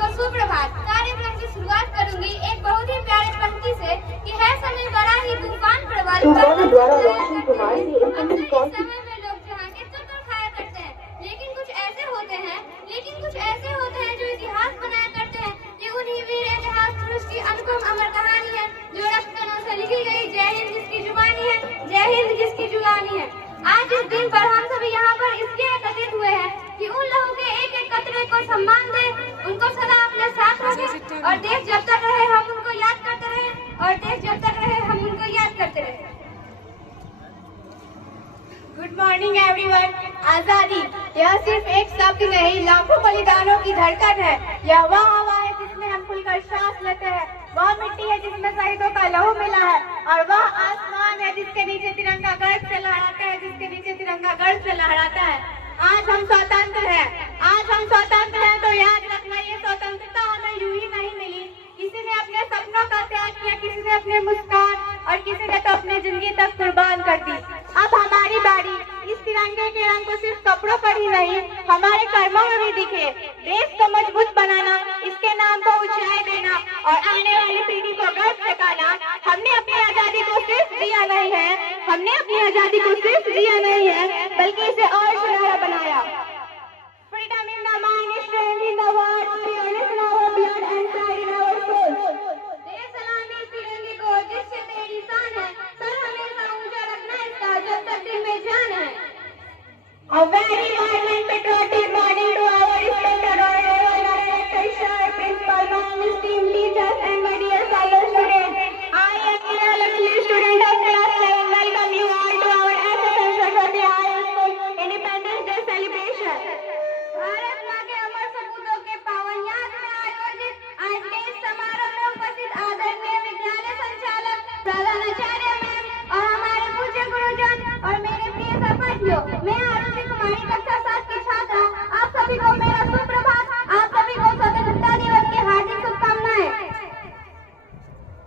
को सुप्रभात। कार्यक्रम की शुरुआत करूंगी एक बहुत ही प्यारे पंक्ति से कि है समय बड़ा ही तूफान प्रबल। इस समय में लोग जहाँ के तो खाया करते हैं, लेकिन कुछ ऐसे होते हैं जो इतिहास बनाया करते हैं। ये उन्हीं वीर इतिहास पुरुष की अनुपम अमर कहानी है जो रक्तकणों से लिखी गई। जय हिंद जिसकी जुबानी है, जय हिंद जिसकी जुबानी है। आज इस दिन पर हम सभी यहाँ पर इसलिए एकत्रित हुए हैं कि उन लोगों के एक एक कतरे को सम्मान दें, उनको सदा अपने साथ रखें और देश जब तक रहे हम उनको याद करते रहें। Good morning everyone. आजादी यह सिर्फ एक शब्द नहीं, लाखों बलिदानों की धड़कन है। यह वह हवा है जिसमें हम खुलकर सांस लेते हैं, वह मिट्टी है जिसमें शहीदों का लहू मिला है, और वह आसमान है जिसके नीचे तिरंगा गर्व से लहराता है। आज हम स्वतंत्र हैं, तो याद रखना ये स्वतंत्रता हमें यूं ही नहीं मिली। किसी ने अपने सपनों का त्याग किया, किसी ने अपने मुस्कान और किसी ने तो अपनी जिंदगी तक कुर्बान कर दी। अब हमारी बारी इस तिरंगे के रंग को सिर्फ कपड़ों पर ही नहीं, हमारे कर्मों में भी दिखे। देश को मजबूत बनाना, इसके नाम को ऊंचाई देना और आने वाली पीढ़ी को गर्व दिखाना। हमने अपनी आजादी को सिर्फ जिया नहीं है, बल्कि इसे और सुनहरा बनाया। Freedom in the mind, strength in the word, fearless in our blood and pride in our souls. दे सलामी तिरंगे को जिससे मेरी शान है, सर हमेशा ऊंचा रखना इसका जब तक दिल में जान है। A very vibrant patriotic morning to our respected honorable director, sir, principal, ma'am, esteemed teachers and my dear fellow students. I am Meera Lakshmi, student of class 7. Welcome you all to our SSN Saraswati High School Independence Day celebration. Bharat माँ के अमर सपूतों के पावन याद में आयोजित आज के इस समारोह में उपस्थित आदरणीय विद्यालय संचालक, प्रधानाचार्य मैम और हमारे पूज्य गुरुजन और मेरे प्रिय सहपाठियों, मैं आरुषि कुमारी कक्षा 7 की छात्रा, आप सभी को मेरा सुप्रभात। आप सभी को स्वतंत्रता दिवस की हार्दिक शुभकामनाएं।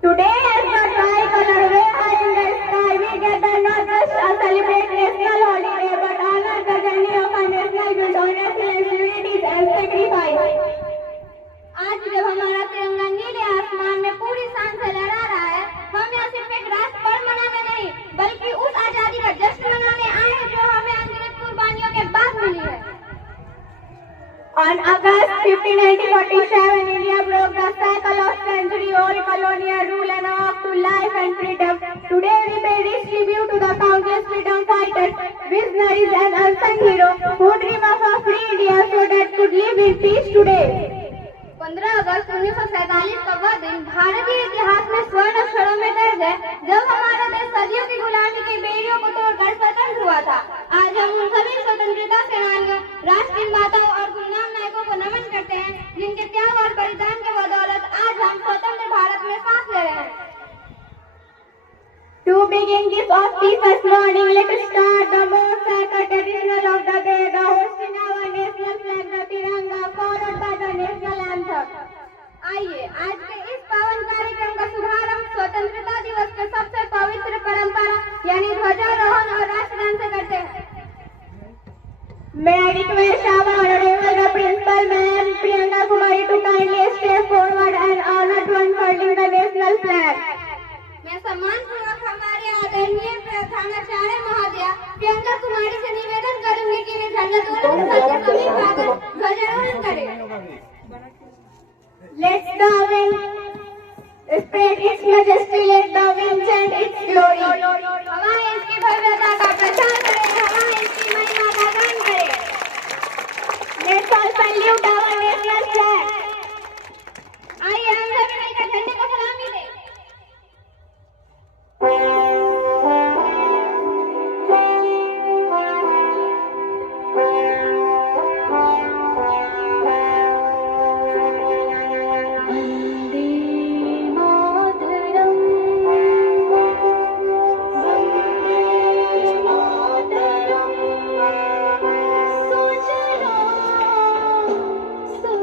Today as the tricolor way high in the sky, we gather not just to celebrate national holiday, but honor the journey of our national built on resilience, unity and sacrifice. आज जब हमारा तिरंगा नीले आसमान में पूरी शान से लहरा रहा है, हम यहाँ सिर्फ एक राष्ट्र पर्व मनाने नहीं, बल्कि उस आजादी का जश्न मनाने आए हैं जो हमें अनगिनत कुर्बानियों के बाद मिली है। On August 15, 1947, India broke the cycle of century-old colonial rule and awoke to life and freedom. Today we pay rich tribute to the countless freedom fighters, visionaries and unsung heroes who dream of a free India so that could live in peace today. 15 अगस्त 1947 का वह दिन भारतीय इतिहास में स्वर्ण अक्षरों में दर्ज है, जब हमारा देश सदियों की गुलामी की बेड़ियों को तोड़कर स्वतंत्र हुआ था। आज हम उन सभी स्वतंत्रता सेनानियों, राष्ट्रीय माताओं और गुमनाम नायकों को नमन करते हैं, जिनके त्याग और बलिदान के बदौलत आज हम स्वतंत्र भारत में सांस ले रहे हैं। To begin this auspicious morning, let us start the most sacred traditional of the day, the hoisting our national flag, the Tiranga, followed by the national anthem. आइए आज के इस पावन कार्यक्रम का शुभारंभ स्वतंत्रता दिवस के सबसे पवित्र परंपरा यानी ध्वजारोहण और राष्ट्रगान से करते हैं। May I request our honorable principal ma'am Priyanka Kumari to kindly step forward and honor to unfurling the national flag. मैं सम्मानपूर्वक हमारे आदरणीय प्रधानाचार्य महोदया प्रियंका कुमारी से निवेदन करूंगी कि वे झंडोत्तोलन के सभी भागों ध्वजारोहण करें। Let's the wind spread its majesty, let the wind chant its glory. हवा इसकी भव्यता का प्रचार करें, हवा इसकी महिमा का गान करें। Let's all salute our national flag. आइए हम सभी मिलकर झंडे को सलामी दें। So